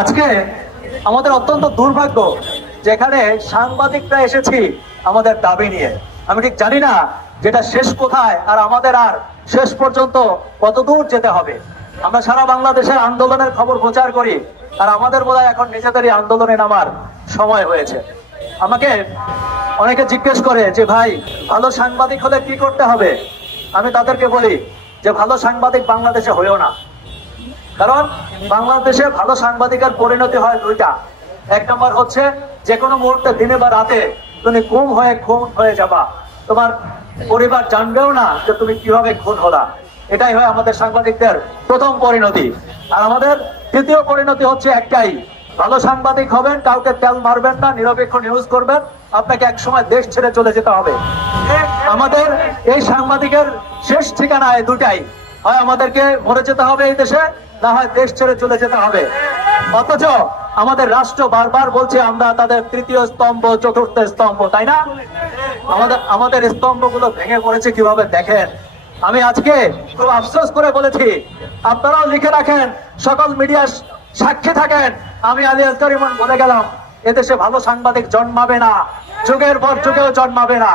আজকে আমাদের অত্যন্ত দুর্ভাগ্য যেখানে সাংবাদিকরা এসেছি আমাদের দাবি নিয়ে। আমি ঠিক জানি না যেটা শেষ কোথায়, আর আমাদের আর শেষ পর্যন্ত কত দূর যেতে হবে। আমরা সারা বাংলাদেশের আন্দোলনের খবর প্রচার করি, আর আমাদের বোধহয় এখন নিজেদেরই আন্দোলনে নামার সময় হয়েছে। আমাকে অনেকে জিজ্ঞেস করে যে ভাই, ভালো সাংবাদিক হলে কি করতে হবে? আমি তাদেরকে বলি যে ভালো সাংবাদিক বাংলাদেশে হয়েও না। কারণ বাংলাদেশে ভালো সাংবাদিকের পরিণতি হয় দুইটা। এক নম্বর হচ্ছে যে কোনো মুহূর্তে দিনে বা রাতে তুমি খুন হয়ে যাবা, তোমার পরিবার জানবেও না যে তুমি কিভাবে খুন হলা। এটাই হয় আমাদের সাংবাদিকদের প্রথম পরিণতি। আর আমাদের দ্বিতীয় পরিণতি হচ্ছে একটাই, ভালো সাংবাদিক হবেন, কাউকে তেল মারবেন না, নিরপেক্ষ নিউজ করবেন, আপনাকে একসময় দেশ ছেড়ে চলে যেতে হবে। আমাদের এই সাংবাদিকের শেষ ঠিকানা এই দুটাই, হয় আমাদেরকে মরে যেতে হবে এই দেশে, না হয় দেশ ছেড়ে চলে যেতে হবে। অথচ আমাদের রাষ্ট্র বারবার বলছে আমরা তাদের তৃতীয় স্তম্ভ, চতুর্থ স্তম্ভ, তাই না? আমাদের স্তম্ভগুলো ভেঙে পড়েছে কিভাবে দেখেন। আমি আজকে খুব আফসোস করে বলেছি, আপনারাও লিখে রাখেন, সকল মিডিয়া সাক্ষী থাকেন, আমি আলী আসগর ইমন বলে গেলাম, এদেশে ভালো সাংবাদিক জন্মাবে না, যুগের পর যুগেও জন্মাবে না।